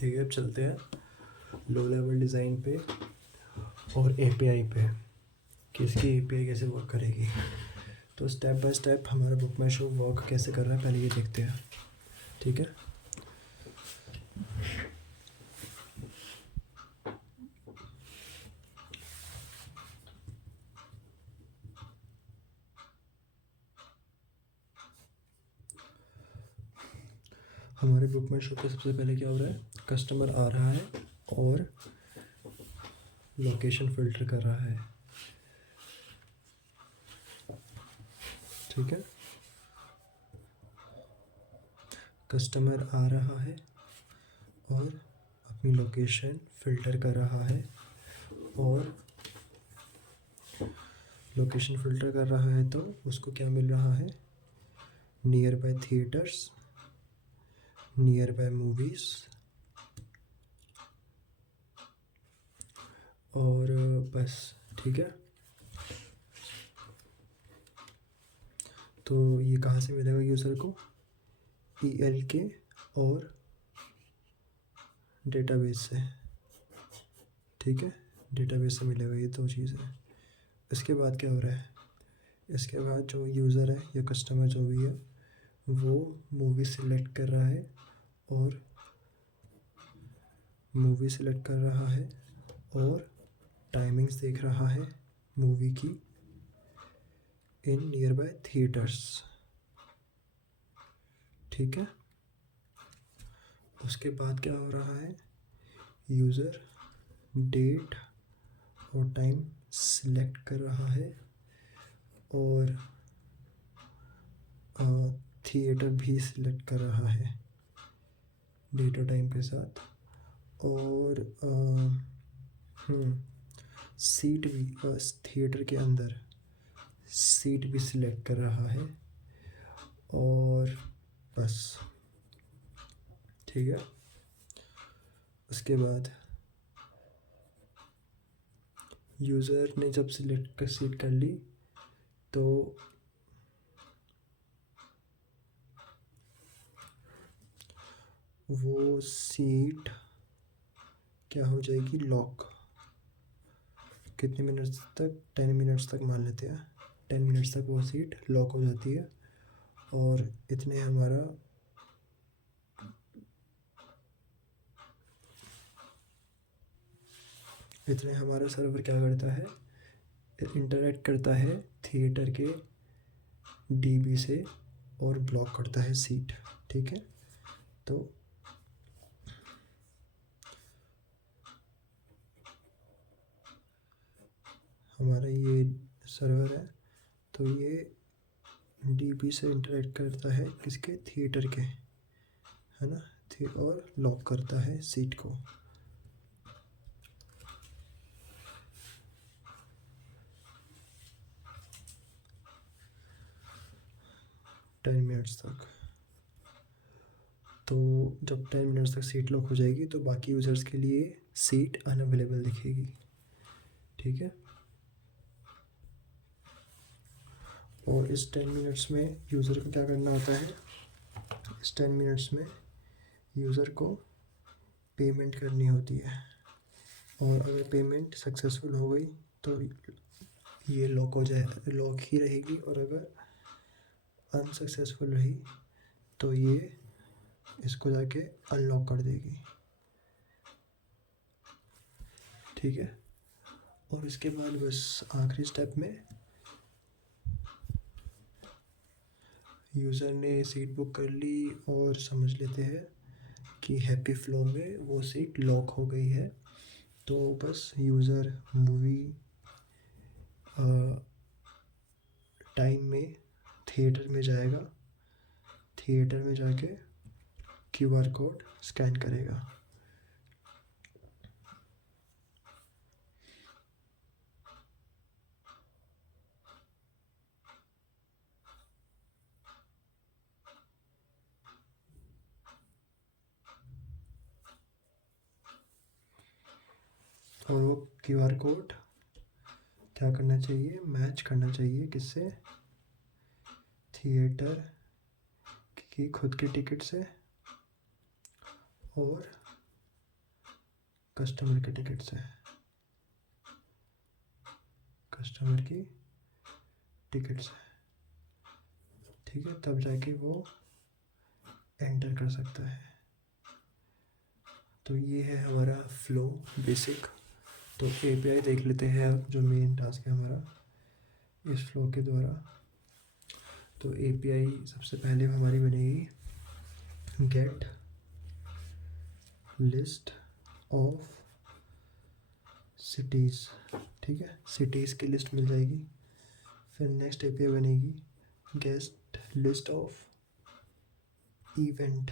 ठीक है, अब चलते हैं लो लेवल डिज़ाइन पे और एपीआई पे कि इसकी एपीआई कैसे वर्क करेगी। तो स्टेप बाय स्टेप हमारा बुक माई शो वर्क कैसे कर रहा है पहले ये देखते हैं। ठीक है, हमारे बुक माई शो पे सबसे पहले क्या हो रहा है, कस्टमर आ रहा है और लोकेशन फ़िल्टर कर रहा है। ठीक है, कस्टमर आ रहा है और अपनी लोकेशन फ़िल्टर कर रहा है और लोकेशन फ़िल्टर कर रहा है तो उसको क्या मिल रहा है, near by theatres, near by movies और बस। ठीक है, तो ये कहाँ से मिलेगा यूज़र को, ELK और डेटाबेस से। ठीक है, डेटाबेस से मिलेगा ये दो चीज़ें। इसके बाद क्या हो रहा है, इसके बाद जो यूज़र है या कस्टमर जो भी है वो मूवी सिलेक्ट कर रहा है और मूवी सिलेक्ट कर रहा है और टाइमिंग्स देख रहा है मूवी की इन नियर बाय थिएटर्स। ठीक है, उसके बाद क्या हो रहा है, यूज़र डेट और टाइम सिलेक्ट कर रहा है और थिएटर भी सिलेक्ट कर रहा है डेट और टाइम के साथ और सीट भी थिएटर के अंदर सीट भी सिलेक्ट कर रहा है और बस। ठीक है, उसके बाद यूज़र ने जब सिलेक्ट कर सीट कर ली तो वो सीट क्या हो जाएगी, लॉक। कितने मिनट्स तक, 10 मिनट्स तक मान लेते हैं, 10 मिनट्स तक वो सीट लॉक हो जाती है और इतने हमारा सर्वर क्या करता है, इंटरेक्ट करता है थिएटर के डीबी से और ब्लॉक करता है सीट। ठीक है, तो हमारा ये सर्वर है तो ये डीबी से इंटरेक्ट करता है किसके, थिएटर के, है ना, और लॉक करता है सीट को। 10 मिनट्स तक। तो जब 10 मिनट्स तक सीट लॉक हो जाएगी तो बाकी यूज़र्स के लिए सीट अनअवेलेबल दिखेगी। ठीक है, और इस 10 मिनट्स में यूज़र को क्या करना होता है, इस 10 मिनट्स में यूज़र को पेमेंट करनी होती है और अगर पेमेंट सक्सेसफुल हो गई तो ये लॉक हो जाए, लॉक ही रहेगी और अगर अनसक्सेसफुल रही तो ये इसको जाके अनलॉक कर देगी। ठीक है, और इसके बाद बस आखिरी स्टेप में यूज़र ने सीट बुक कर ली और समझ लेते हैं कि हैप्पी फ्लो में वो सीट लॉक हो गई है। तो बस यूज़र मूवी टाइम में थिएटर में जाएगा, थिएटर में जाके QR कोड स्कैन करेगा। और वो QR कोड क्या करना चाहिए, मैच करना चाहिए किससे, थिएटर की खुद की टिकट से और कस्टमर के टिकट्स हैं, कस्टमर की टिकट्स हैं, ठीक है, तब जाके वो एंटर कर सकता है। तो ये है हमारा फ्लो बेसिक। तो एपीआई देख लेते हैं अब, जो मेन टास्क है हमारा इस फ्लो के द्वारा। तो एपीआई सबसे पहले हमारी बनेगी गेट लिस्ट ऑफ सिटीज़, ठीक है, सिटीज़ की लिस्ट मिल जाएगी। फिर नेक्स्ट एपीआई बनेगी gate list of event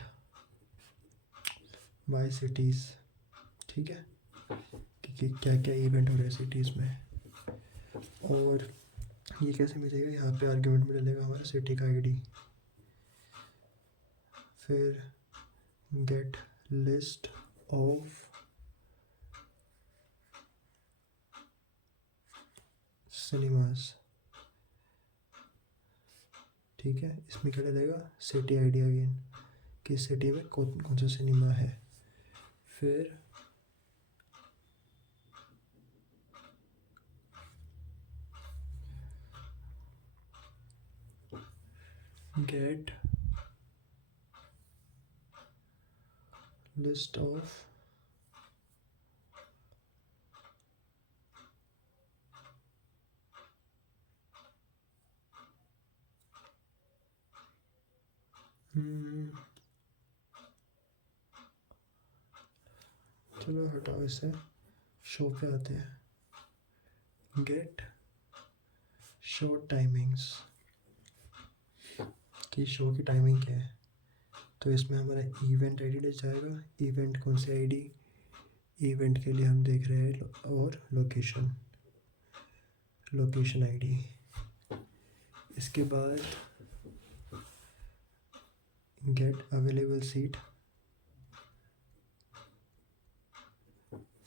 bye cities, ठीक है, कि क्या क्या इवेंट हो रहे हैं सिटीज़ में। और ये कैसे मिलेगा, यहाँ पे आर्ग्यूमेंट में डलेगा हमारा सिटी का आईडी। फिर गेट लिस्ट ऑफ सिनेमास, ठीक है, इसमें क्या डलेगा सिटी आईडी अगेन, कि सिटी में कौन कौन सा सिनेमा है। फिर गेट लिस्ट ऑफ चलो हटाओ इसे, शो पे आते हैं। गेट शो टाइमिंग्स, कि शो की टाइमिंग क्या है। तो इसमें हमारा इवेंट आईडी डल जाएगा, इवेंट कौन सी आईडी, इवेंट के लिए हम देख रहे हैं, और लोकेशन, लोकेशन आईडी। इसके बाद गेट अवेलेबल सीट,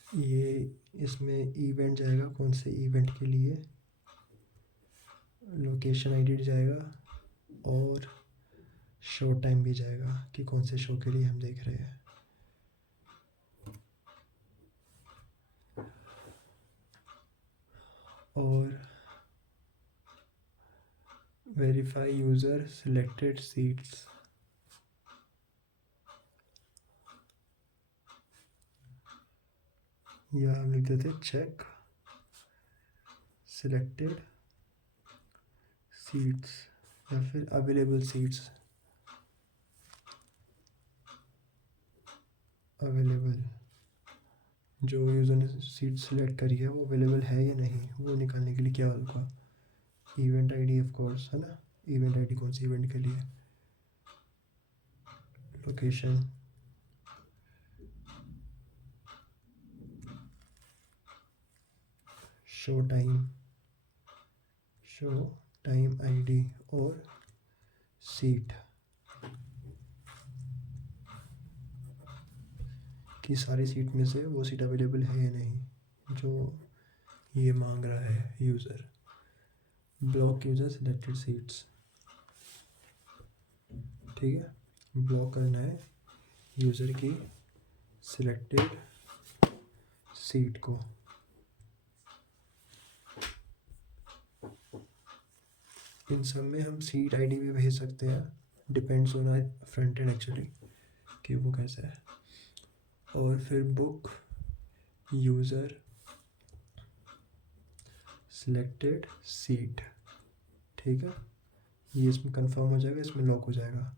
ये इसमें इवेंट जाएगा कौन से इवेंट के लिए, लोकेशन आईडी जाएगा, और शो टाइम भी जाएगा कि कौन से शो के लिए हम देख रहे हैं। और वेरीफाई यूज़र सिलेक्टेड सीट्स, या हम लिख देते चेक सिलेक्टेड सीट्स, या फिर अवेलेबल सीट्स, अवेलेबल, जो यूज़र ने सीट सिलेक्ट करी है वो अवेलेबल है या नहीं, वो निकालने के लिए क्या होगा, इवेंट आईडी ऑफ कोर्स, है ना, इवेंट आईडी कौन सी इवेंट के लिए, लोकेशन, शो टाइम आईडी, और सीट, कि सारी सीट में से वो सीट अवेलेबल है या नहीं जो ये मांग रहा है user. Block user selected seats, ठीक है, ब्लॉक करना है यूज़र की सिलेक्टेड सीट को। इन सब में हम सीट आईडी भी भेज सकते हैं, depends on front end actually कि वो कैसा है। और फिर बुक यूज़र सिलेक्टेड सीट, ठीक है, ये इसमें कंफर्म हो जाएगा, इसमें लॉक हो जाएगा।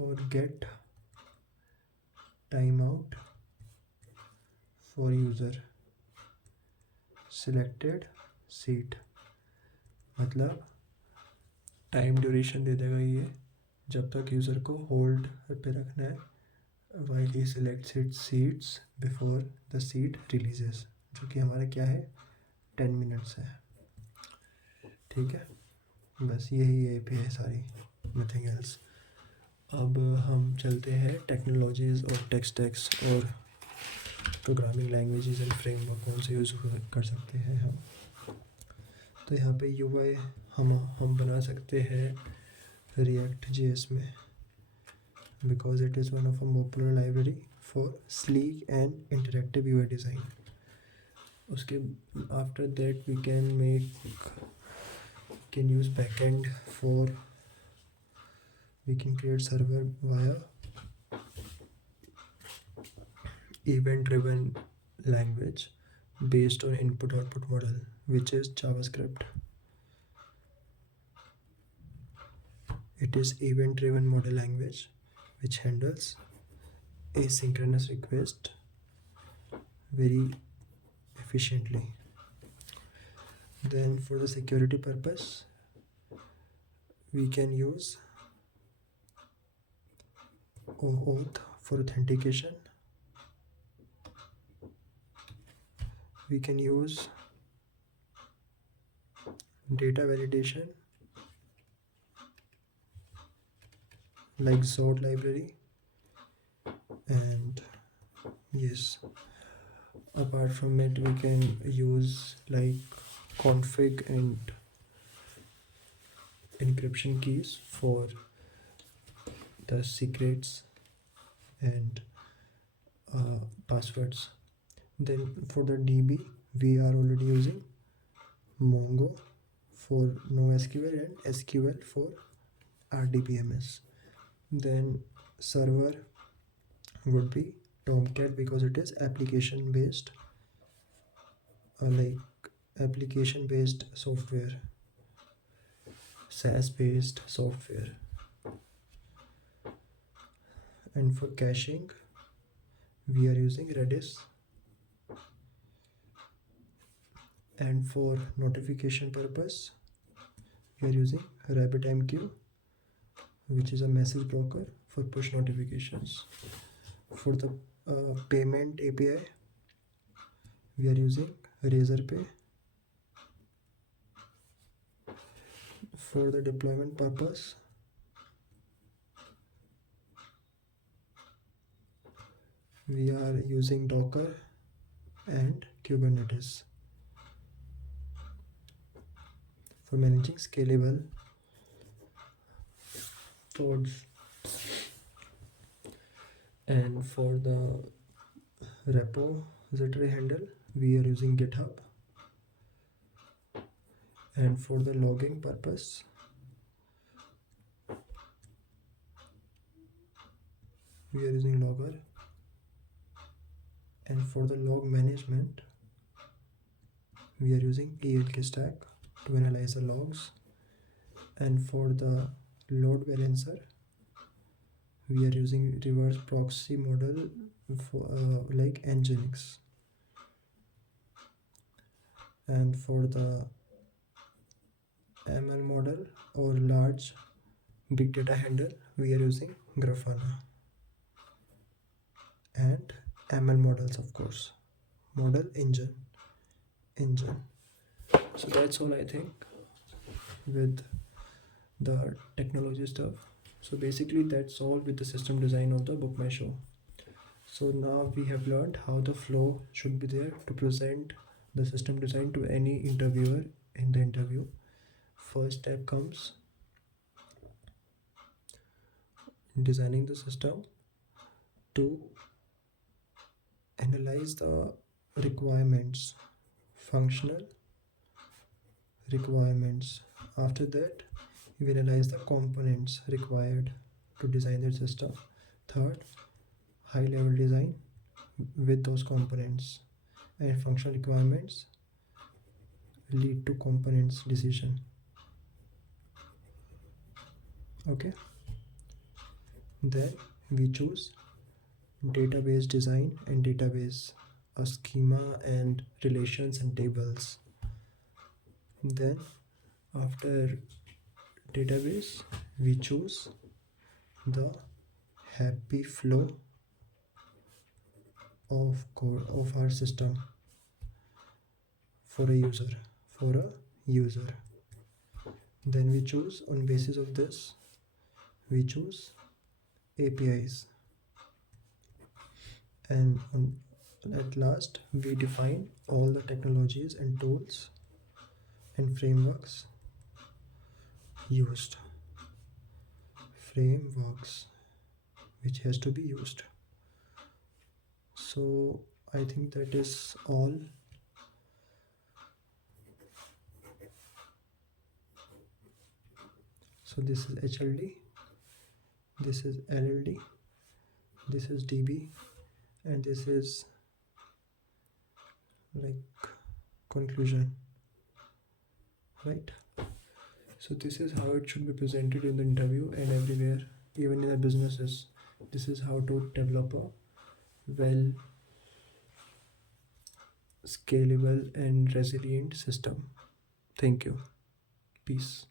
और get time out for user selected seat, मतलब टाइम ड्यूरेशन दे देगा ये, जब तक यूज़र को होल्ड पे रखना है, while he selects its seats before the seat releases, जो कि हमारा क्या है 10 मिनट्स है, ठीक है, बस यही एपी है सारी, नथिंग एल्स। अब हम चलते हैं टेक्नोलॉजीज़ और टेक्स और प्रोग्रामिंग लैंग्वेजेस एंड फ्रेमवर्क कौन से यूज़ कर सकते हैं हम। तो यहाँ पे यूआई हम बना सकते हैं रिएक्ट जेएस में, because it is one of a popular library for sleek and interactive UI design. उसके after that we can use backend for we can create server via event driven language based on input output model, which is JavaScript. It is event driven model language which handles asynchronous request very efficiently. Then for the security purpose we can use OAuth for authentication. We can use data validation like Zod library, and yes, apart from it we can use like config and encryption keys for the secrets and passwords. Then for the DB we are already using Mongo for NoSQL and SQL for RDBMS. Then server would be Tomcat because it is application based software, SaaS based software. And for caching we are using Redis, and for notification purpose we are using RabbitMQ, which is a message broker for push notifications. For the payment API we are using Razorpay. For the deployment purpose we are using Docker and Kubernetes. For managing scalable pods, and for the repository handle we are using GitHub, and for the logging purpose we are using Logger, and for the log management we are using ELK stack to analyze the logs, and for the load balancer we are using reverse proxy model for like Nginx, and for the ML model or large big data handle we are using Grafana, and ML models of course, model engine. So that's all I think with the technology stuff. So basically that's all with the system design of the Book My Show. So now we have learned how the flow should be there to present the system design to any interviewer in the interview. First step comes designing the system to analyze the requirements, functional requirements. After that we analyze the components required to design the system. Third, high level design with those components, and functional requirements lead to components decision. Okay, then we choose database design and database, a schema and relations and tables. Then after database we choose the happy flow of code of our system for a user. Then we choose, on basis of this we choose APIs, and at last we define all the technologies and tools and frameworks used. which has to be used. So I think that is all. So this is HLD, this is LLD, this is DB, and this is like conclusion, right? So this is how it should be presented in the interview and everywhere, even in the businesses. This is how to develop a well scalable and resilient system. Thank you. Peace.